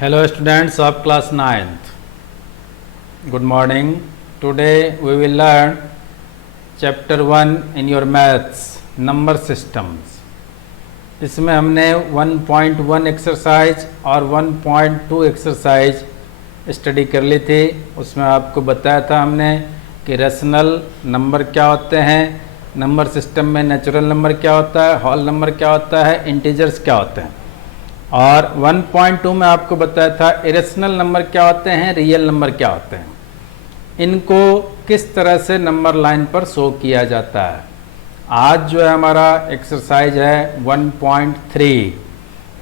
Hello students of class 9th. Good morning. Today we will learn chapter 1 in your maths number systems. इसमें हमने 1.1 exercise और 1.2 exercise study कर ली थी। उसमें आपको बताया था हमने कि रेशनल नंबर क्या होते हैं, नंबर सिस्टम में नेचुरल नंबर क्या होता है, होल नंबर क्या होता है, इंटीजर्स क्या होते हैं। और 1.2 में आपको बताया था इरेशनल नंबर क्या होते हैं, रियल नंबर क्या होते हैं, इनको किस तरह से नंबर लाइन पर शो किया जाता है। आज जो है हमारा एक्सरसाइज है 1.3,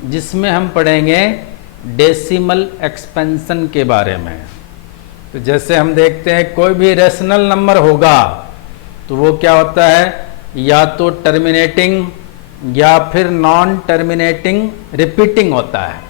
जिसमें हम पढ़ेंगे डेसिमल एक्सपेंशन के बारे में। तो जैसे हम देखते हैं कोई भी रेशनल नंबर होगा तो वो क्या होता है, या तो टर्मिनेटिंग या फिर नॉन टर्मिनेटिंग रिपीटिंग होता है।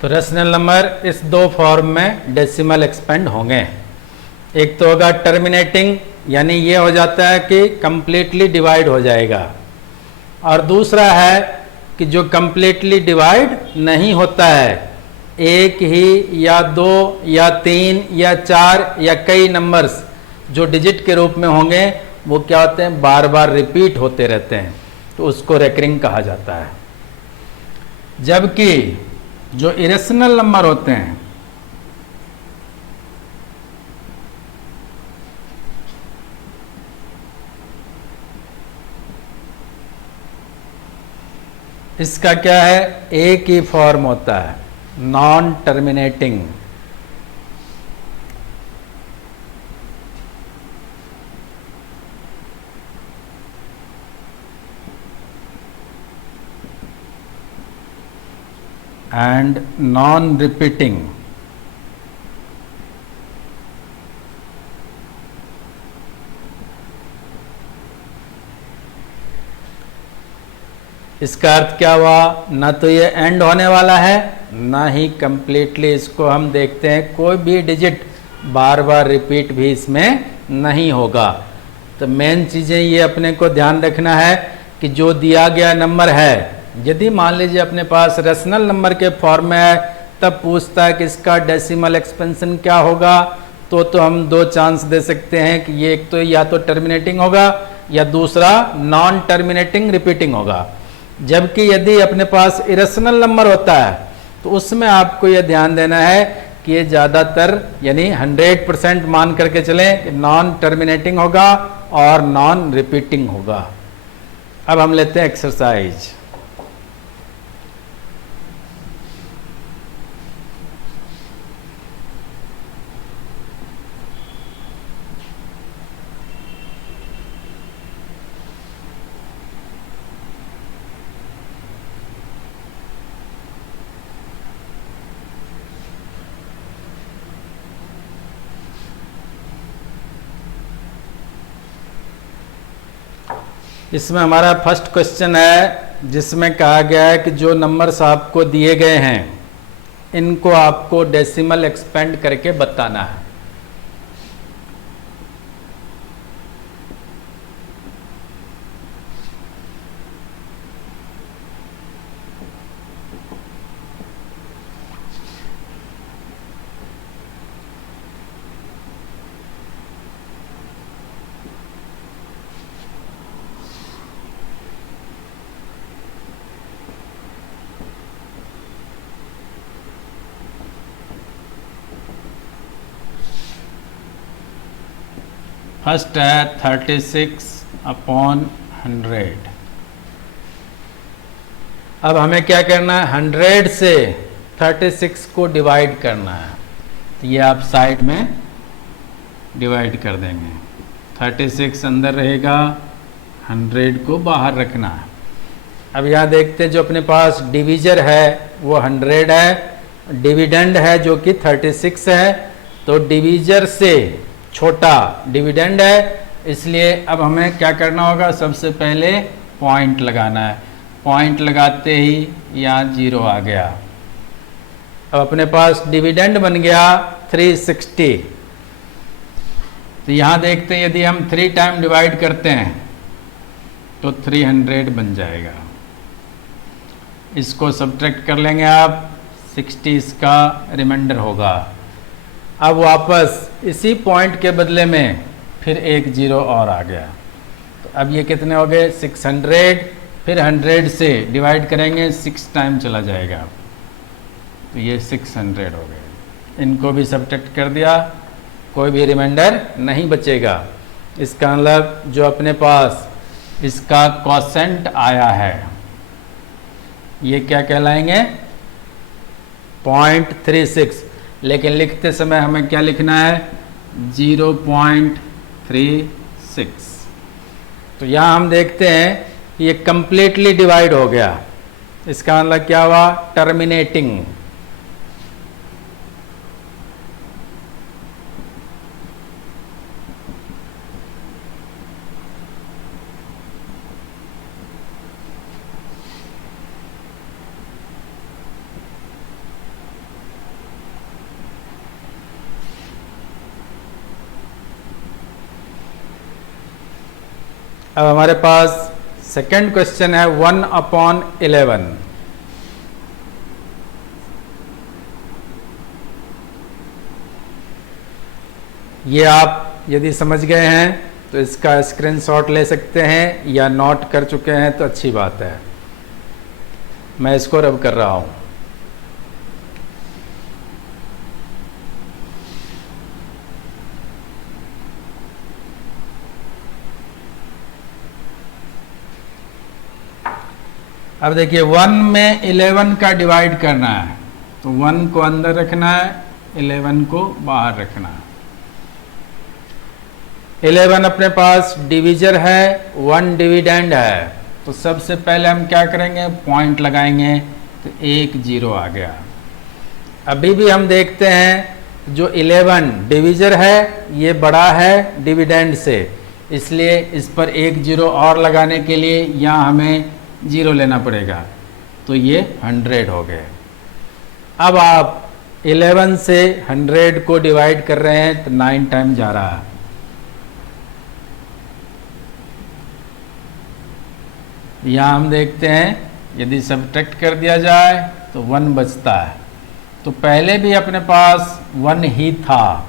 तो रेशनल नंबर इस दो फॉर्म में डेसिमल एक्सपेंड होंगे। एक तो होगा टर्मिनेटिंग, यानी ये हो जाता है कि कंप्लीटली डिवाइड हो जाएगा, और दूसरा है कि जो कंप्लीटली डिवाइड नहीं होता है, एक ही या दो या तीन या चार या कई नंबर्स जो डिजिट के रूप में होंगे वो क्या होते हैं, बार बार रिपीट होते रहते हैं, तो उसको रेकरिंग कहा जाता है। जबकि जो इरेशनल नंबर होते हैं इसका क्या है, एक ही फॉर्म होता है, नॉन टर्मिनेटिंग। and non-repeating। इसका अर्थ क्या हुआ, ना तो ये एंड होने वाला है, ना ही कंप्लीटली इसको हम देखते हैं कोई भी डिजिट बार बार रिपीट भी इसमें नहीं होगा। तो मेन चीज़ें ये अपने को ध्यान रखना है कि जो दिया गया नंबर है, यदि मान लीजिए अपने पास रेशनल नंबर के फॉर्म में है, तब पूछता है कि इसका डेसिमल एक्सपेंशन क्या होगा, तो हम दो चांस दे सकते हैं कि ये एक तो या तो टर्मिनेटिंग होगा या दूसरा नॉन टर्मिनेटिंग रिपीटिंग होगा। जबकि यदि अपने पास इरेशनल नंबर होता है तो उसमें आपको यह ध्यान देना है कि ये ज़्यादातर यानी 100% मान करके चलें कि नॉन टर्मिनेटिंग होगा और नॉन रिपीटिंग होगा। अब हम लेते हैं एक्सरसाइज। इसमें हमारा फर्स्ट क्वेश्चन है, जिसमें कहा गया है कि जो नंबर्स आपको दिए गए हैं इनको आपको डेसिमल एक्सपेंड करके बताना है। फर्स्ट है 36/100। अब हमें क्या करना है, 100 से 36 को डिवाइड करना है। तो ये आप साइड में डिवाइड कर देंगे। 36 अंदर रहेगा, 100 को बाहर रखना है। अब यहाँ देखते हैं जो अपने पास डिवीजर है वो 100 है, डिविडेंड है जो कि 36 है। तो डिवीजर से छोटा डिविडेंड है, इसलिए अब हमें क्या करना होगा, सबसे पहले पॉइंट लगाना है। पॉइंट लगाते ही यहाँ 0 आ गया। अब अपने पास डिविडेंड बन गया 360। तो यहाँ देखते हैं यदि हम 3 टाइम डिवाइड करते हैं तो 300 बन जाएगा। इसको सब्ट्रैक्ट कर लेंगे आप, 60 इसका रिमाइंडर होगा। अब वापस इसी पॉइंट के बदले में फिर एक 0 और आ गया। तो अब ये कितने हो गए, 600। फिर 100 से डिवाइड करेंगे, 6 टाइम चला जाएगा, तो ये 600 हो गए। इनको भी सब्ट्रैक्ट कर दिया, कोई भी रिमाइंडर नहीं बचेगा। इसका मतलब जो अपने पास इसका क्वोशेंट आया है ये क्या कहलाएंगे, 0.36। लेकिन लिखते समय हमें क्या लिखना है, 0.36। तो यहाँ हम देखते हैं ये कंप्लीटली डिवाइड हो गया। इसका मतलब क्या हुआ, टर्मिनेटिंग। अब हमारे पास सेकंड क्वेश्चन है 1/11। ये आप यदि समझ गए हैं तो इसका स्क्रीनशॉट ले सकते हैं, या नोट कर चुके हैं तो अच्छी बात है। मैं इसको रब कर रहा हूं। अब देखिए 1 में 11 का डिवाइड करना है, तो 1 को अंदर रखना है, 11 को बाहर रखना है। 11 अपने पास डिवीजर है, 1 डिविडेंड है। तो सबसे पहले हम क्या करेंगे, पॉइंट लगाएंगे, तो एक 0 आ गया। अभी भी हम देखते हैं जो 11 डिवीजर है ये बड़ा है डिविडेंड से, इसलिए इस पर एक 0 और लगाने के लिए यहाँ हमें 0 लेना पड़ेगा। तो ये 100 हो गए। अब आप 11 से 100 को डिवाइड कर रहे हैं तो 9 टाइम जा रहा है। यहाँ हम देखते हैं यदि सब्ट्रैक्ट कर दिया जाए तो 1 बचता है। तो पहले भी अपने पास 1 ही था,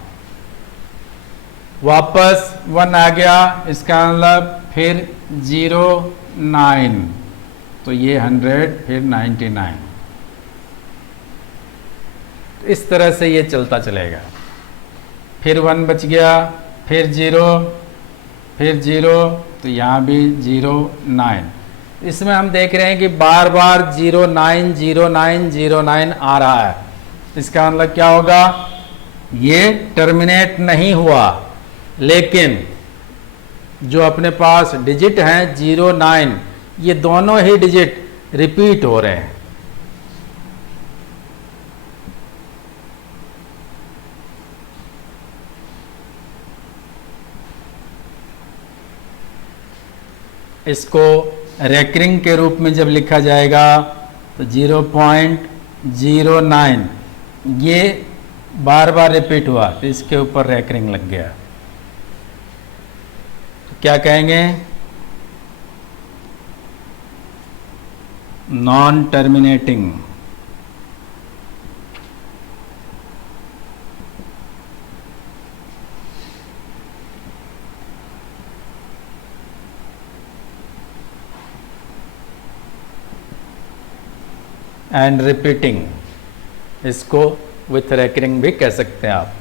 वापस 1 आ गया, इसका मतलब फिर 0 9, तो ये 100 फिर 99। तो इस तरह से ये चलता चलेगा। फिर 1 बच गया, फिर 0, फिर 0, तो यहाँ भी 0 9। इसमें हम देख रहे हैं कि बार बार 0 9 0 9 0 9 आ रहा है। इसका मतलब क्या होगा, ये टर्मिनेट नहीं हुआ, लेकिन जो अपने पास डिजिट हैं 0 9, ये दोनों ही डिजिट रिपीट हो रहे हैं। इसको रेकरिंग के रूप में जब लिखा जाएगा तो 0.09 ये बार बार रिपीट हुआ, तो इसके ऊपर रेकरिंग लग गया। तो क्या कहेंगे, नॉन टर्मिनेटिंग। एंड रिपीटिंग, इसको विथ रेकरिंग भी कह सकते हैं आप।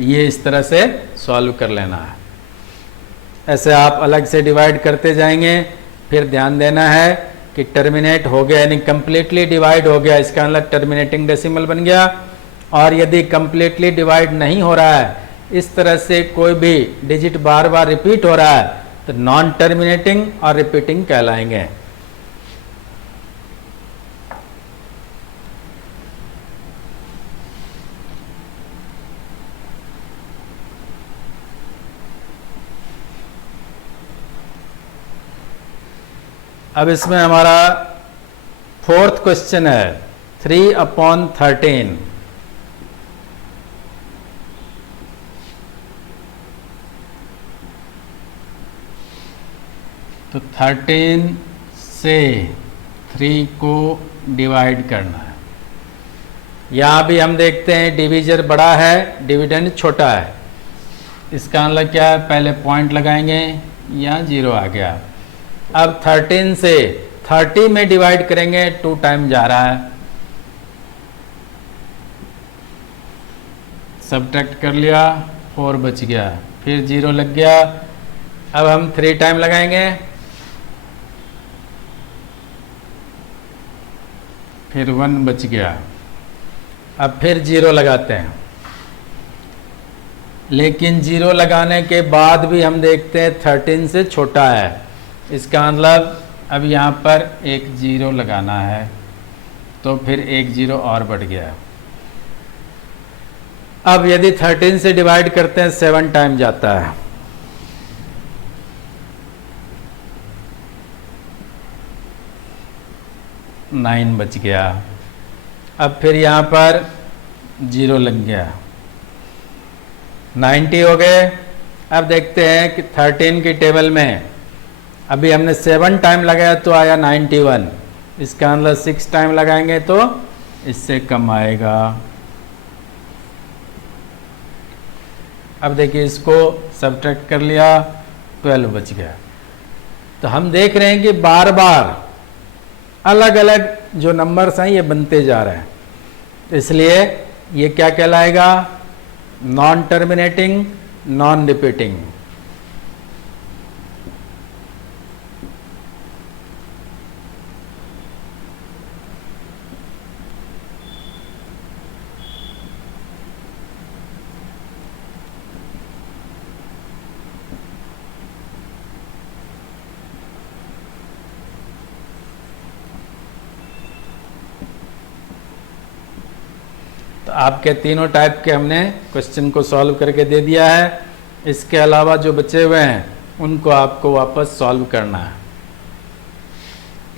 ये इस तरह से सॉल्व कर लेना है। ऐसे आप अलग से डिवाइड करते जाएंगे। फिर ध्यान देना है कि टर्मिनेट हो गया यानी कंप्लीटली डिवाइड हो गया, इसका मतलब टर्मिनेटिंग डेसिमल बन गया। और यदि कंप्लीटली डिवाइड नहीं हो रहा है, इस तरह से कोई भी डिजिट बार बार रिपीट हो रहा है, तो नॉन टर्मिनेटिंग और रिपीटिंग कहलाएंगे। अब इसमें हमारा 4th क्वेश्चन है 3/13। तो 13 से 3 को डिवाइड करना है। यहाँ भी हम देखते हैं डिवीजर बड़ा है, डिविडेंड छोटा है। इसका मतलब क्या है, पहले पॉइंट लगाएंगे, यहाँ 0 आ गया। अब 13 से 30 में डिवाइड करेंगे, 2 टाइम जा रहा है, सब्ट्रैक्ट कर लिया, 4 बच गया, फिर 0 लग गया। अब हम 3 टाइम लगाएंगे, फिर 1 बच गया। अब फिर 0 लगाते हैं, लेकिन 0 लगाने के बाद भी हम देखते हैं 13 से छोटा है। इसका मतलब अब यहाँ पर एक 0 लगाना है, तो फिर एक 0 और बढ़ गया। अब यदि 13 से डिवाइड करते हैं, 7 टाइम जाता है, नाइन बच गया। अब फिर यहाँ पर 0 लग गया, 90 हो गए। अब देखते हैं कि 13 की टेबल में अभी हमने 7 टाइम लगाया तो आया 91। इसका मतलब 6 टाइम लगाएंगे तो इससे कम आएगा। अब देखिए इसको सब्ट्रैक्ट कर लिया, 12 बच गया। तो हम देख रहे हैं कि बार बार अलग अलग जो नंबर्स हैं ये बनते जा रहे हैं, इसलिए ये क्या कहलाएगा, नॉन टर्मिनेटिंग, नॉन रिपीटिंग। तो आपके तीनों टाइप के हमने क्वेश्चन को सॉल्व करके दे दिया है। इसके अलावा जो बचे हुए हैं उनको आपको वापस सॉल्व करना है।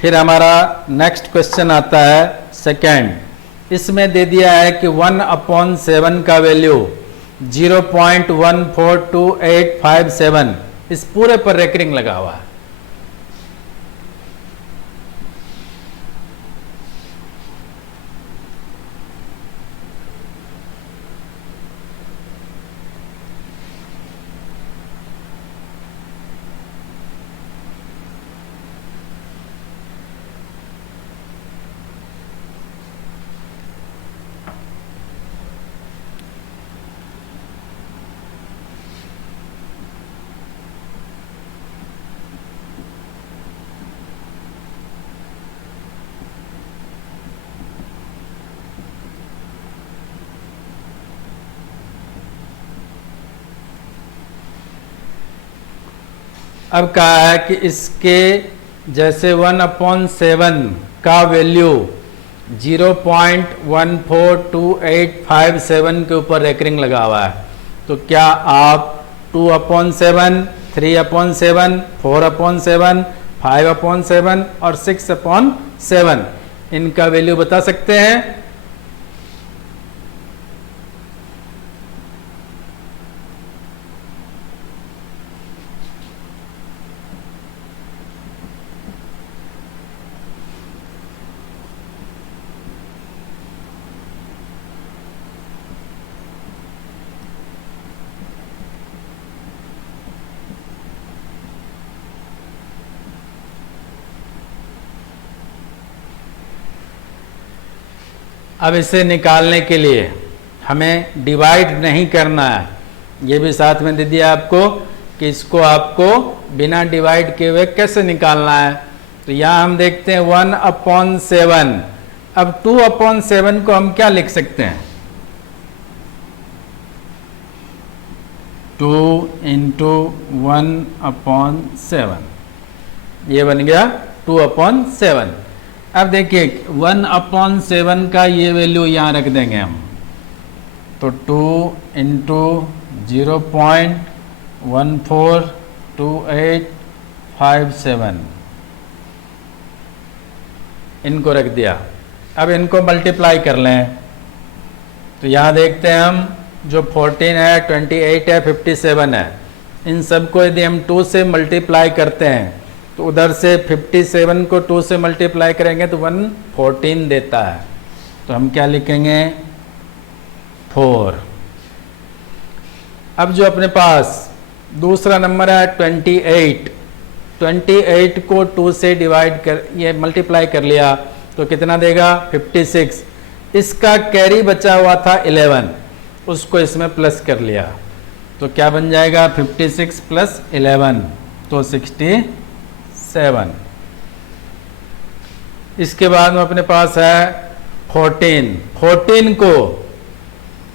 फिर हमारा नेक्स्ट क्वेश्चन आता है सेकेंड। इसमें दे दिया है कि 1/7 का वैल्यू 0.142857 इस पूरे पर रेकरिंग लगा हुआ है। अब कहा है कि इसके जैसे 1/7 का वैल्यू 0.142857 के ऊपर रेकरिंग लगा हुआ है, तो क्या आप 2/7, 3/7, 4/7, 5/7 और 6/7 इनका वैल्यू बता सकते हैं? अब इसे निकालने के लिए हमें डिवाइड नहीं करना है, ये भी साथ में दे दिया आपको कि इसको आपको बिना डिवाइड किए हुए कैसे निकालना है। तो यहाँ हम देखते हैं 1/7। अब 2/7 को हम क्या लिख सकते हैं, 2 × 1/7, ये बन गया 2/7। अब देखिए 1/7 का ये वैल्यू यहाँ रख देंगे हम, तो 2 × 0.142857 इनको रख दिया। अब इनको मल्टीप्लाई कर लें, तो यहाँ देखते हैं हम जो 14 है, 28 है, 57 है, इन सबको यदि हम 2 से मल्टीप्लाई करते हैं तो उधर से 57 को 2 से मल्टीप्लाई करेंगे तो 114 देता है। तो हम क्या लिखेंगे, 4। अब जो अपने पास दूसरा नंबर है 28 को 2 से डिवाइड कर, ये मल्टीप्लाई कर लिया तो कितना देगा, 56। इसका कैरी बचा हुआ था 11, उसको इसमें प्लस कर लिया तो क्या बन जाएगा, 56 + 11 तो 67। इसके बाद में अपने पास है 14 को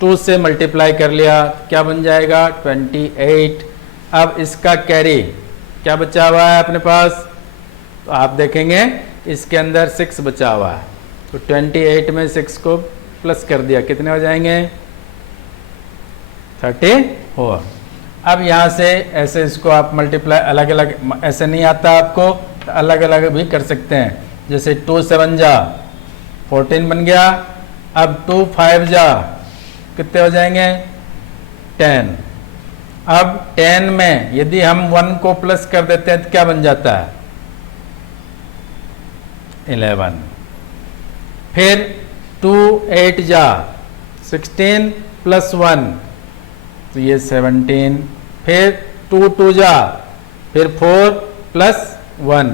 2 से मल्टीप्लाई कर लिया, क्या बन जाएगा, 28। अब इसका कैरी क्या बचा हुआ है अपने पास, तो आप देखेंगे इसके अंदर 6 बचा हुआ है, तो 28 में 6 को प्लस कर दिया, कितने हो जाएंगे, 34। अब यहाँ से ऐसे इसको आप मल्टीप्लाई अलग अलग, ऐसे नहीं आता आपको तो अलग अलग भी कर सकते हैं। जैसे 2 7 जा 14 बन गया, अब 2 5 जा कितने हो जाएंगे, 10। अब 10 में यदि हम 1 को प्लस कर देते हैं तो क्या बन जाता है, 11। फिर 2 8 जा 16 + 1 तो ये 17। फिर 2 2 जा, फिर 4 + 1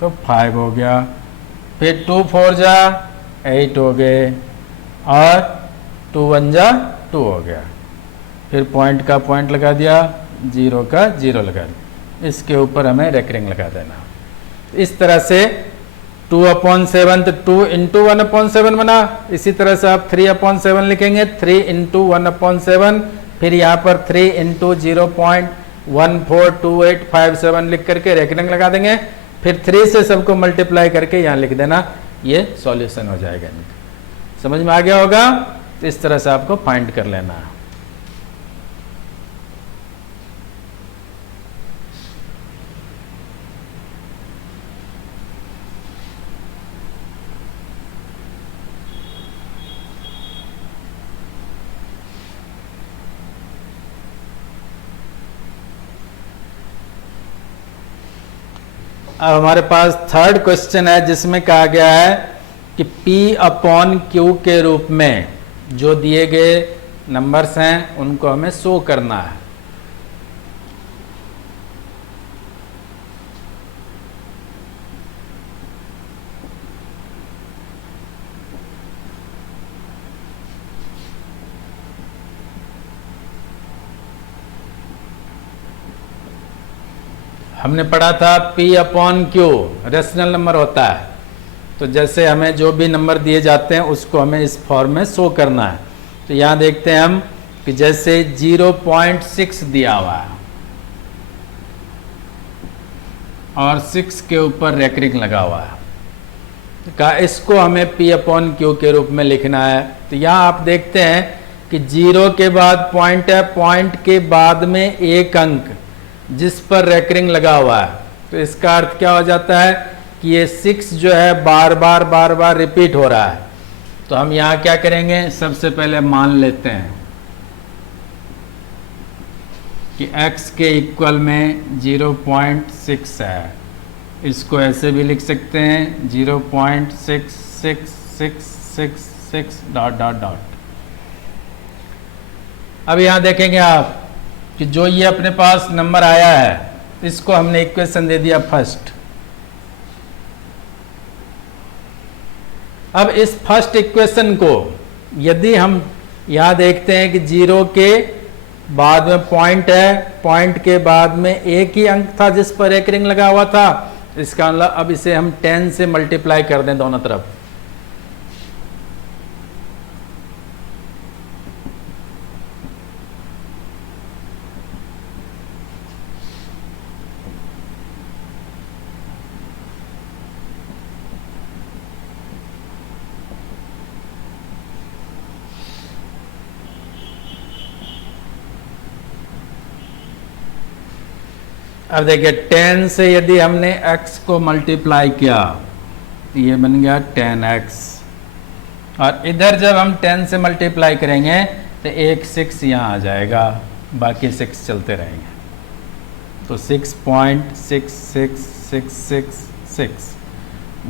तो 5 हो गया। फिर 2 4 जा 8 हो गए, और 2 1 जा 2 हो गया। फिर पॉइंट का पॉइंट लगा दिया, 0 का 0 लगा दिया, इसके ऊपर हमें रेकरिंग लगा देना। इस तरह से 2/7 तो 2 × 1/7 बना। इसी तरह से आप 3/7 लिखेंगे, 3 × 1/7। फिर यहाँ पर 3 × 0.142857 लिख करके रेकरिंग लगा देंगे। फिर 3 से सबको मल्टीप्लाई करके यहाँ लिख देना, ये सॉल्यूशन हो जाएगा। समझ में आ गया होगा, तो इस तरह से आपको फाइंड कर लेना है। अब हमारे पास थर्ड क्वेश्चन है, जिसमें कहा गया है कि P/Q के रूप में जो दिए गए नंबर्स हैं उनको हमें शो करना है। हमने पढ़ा था P/Q रेशनल नंबर होता है, तो जैसे हमें जो भी नंबर दिए जाते हैं उसको हमें इस फॉर्म में शो करना है। तो यहाँ देखते हैं हम कि जैसे 0.6 दिया हुआ है और 6 के ऊपर रेकरिंग लगा हुआ है, का इसको हमें P/Q के रूप में लिखना है। तो यहाँ आप देखते हैं कि 0 के बाद पॉइंट है, पॉइंट के बाद में एक अंक जिस पर रेकरिंग लगा हुआ है, तो इसका अर्थ क्या हो जाता है कि ये 6 जो है बार बार रिपीट हो रहा है। तो हम यहाँ क्या करेंगे, सबसे पहले मान लेते हैं कि x के इक्वल में 0.6 है। इसको ऐसे भी लिख सकते हैं 0.66666 ... अब यहाँ देखेंगे आप कि जो ये अपने पास नंबर आया है, इसको हमने इक्वेशन दे दिया फर्स्ट। अब इस फर्स्ट इक्वेशन को यदि हम यहाँ देखते हैं कि 0 के बाद में पॉइंट है, पॉइंट के बाद में एक ही अंक था जिस पर एक रिंग लगा हुआ था, इसका मतलब अब इसे हम 10 से मल्टीप्लाई कर दें दोनों तरफ। अब देखिए 10 से यदि हमने x को मल्टीप्लाई किया ये बन गया 10x, और इधर जब हम 10 से मल्टीप्लाई करेंगे तो एक 6 यहाँ आ जाएगा, बाकी 6 चलते रहेंगे, तो 6.66666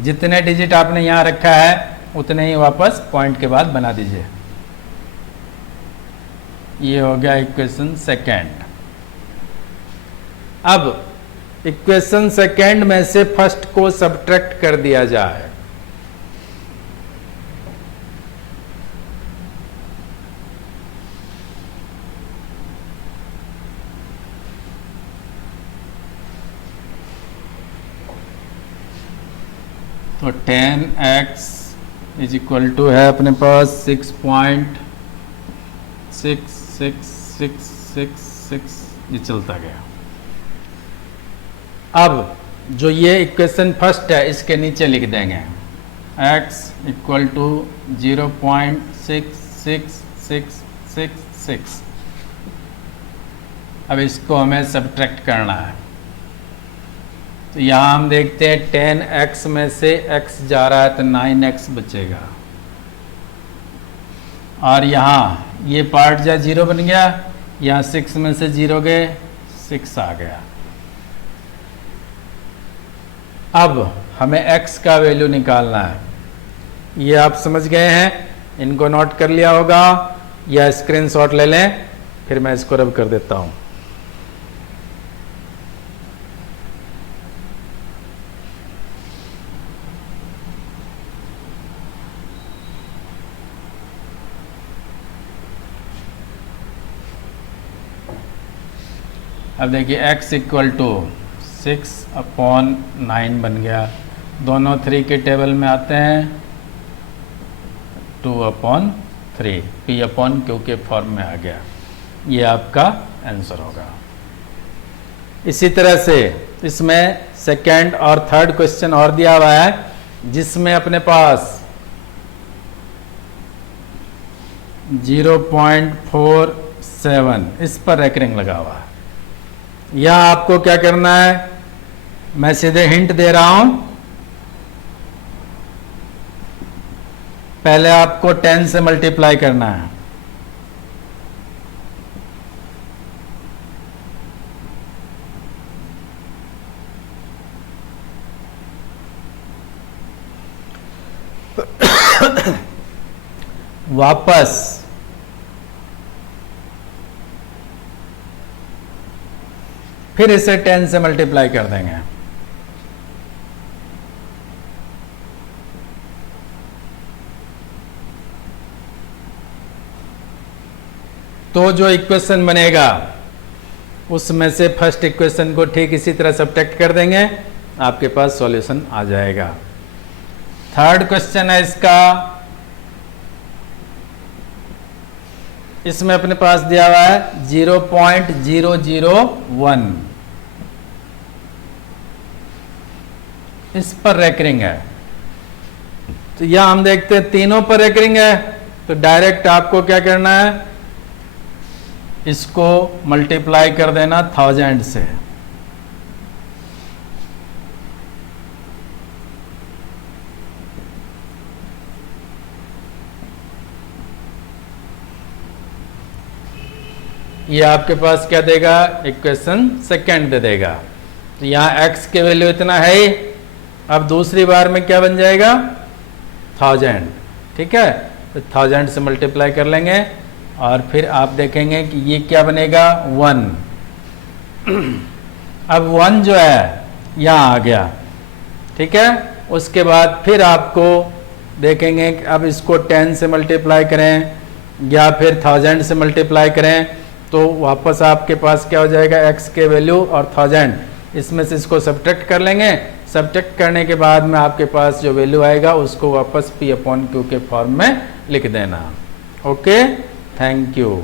जितने डिजिट आपने यहाँ रखा है उतने ही वापस पॉइंट के बाद बना दीजिए। ये हो गया इक्वेशन सेकेंड। अब इक्वेशन सेकेंड में से फर्स्ट को सब्ट्रैक्ट कर दिया जाए। तो 10x इज इक्वल टू है अपने पास 6.66666 ये चलता गया। अब जो ये इक्वेशन फर्स्ट है इसके नीचे लिख देंगे x इक्वल टू 0.66666। अब इसको हमें सब्ट्रैक्ट करना है, तो यहाँ हम देखते हैं 10x में से x जा रहा है तो 9x बचेगा, और यहाँ ये पार्ट जा 0 बन गया, यहाँ 6 में से 0 गए 6 आ गया। अब हमें x का वैल्यू निकालना है, ये आप समझ गए हैं, इनको नोट कर लिया होगा या स्क्रीनशॉट ले लें, फिर मैं इसको रब कर देता हूँ। अब देखिए x इक्वल टू 6/9 बन गया, दोनों 3 के टेबल में आते हैं 2/3 p/q के फॉर्म में आ गया, ये आपका आंसर होगा। इसी तरह से इसमें सेकंड और थर्ड क्वेश्चन और दिया हुआ है जिसमें अपने पास 0.47 इस पर रेकरिंग लगा हुआ है। यह आपको क्या करना है, मैं सीधे हिंट दे रहा हूं, पहले आपको 10 से मल्टीप्लाई करना है, वापस फिर इसे 10 से मल्टीप्लाई कर देंगे, तो जो इक्वेशन बनेगा उसमें से फर्स्ट इक्वेशन को ठीक इसी तरह सब्ट्रैक्ट कर देंगे, आपके पास सॉल्यूशन आ जाएगा। थर्ड क्वेश्चन है इसका, इसमें अपने पास दिया हुआ है 0.001 इस पर रेकरिंग है, तो यहां हम देखते हैं तीनों पर रेकरिंग है, तो डायरेक्ट आपको क्या करना है, इसको मल्टीप्लाई कर देना 1000 से, ये आपके पास क्या देगा, इक्वेशन सेकंड दे देगा। तो यहाँ x के वैल्यू इतना है ही, अब दूसरी बार में क्या बन जाएगा 1000, ठीक है, तो 1000 से मल्टीप्लाई कर लेंगे और फिर आप देखेंगे कि ये क्या बनेगा 1। अब 1 जो है यहाँ आ गया, ठीक है, उसके बाद फिर आपको देखेंगे कि अब इसको 10 से मल्टीप्लाई करें या फिर 1000 से मल्टीप्लाई करें, तो वापस आपके पास क्या हो जाएगा, x के वैल्यू और 1000, इसमें से इसको सब्ट्रैक्ट कर लेंगे। सब्ट्रैक्ट करने के बाद में आपके पास जो वैल्यू आएगा उसको वापस P/Q के फॉर्म में लिख देना। Okay, thank you.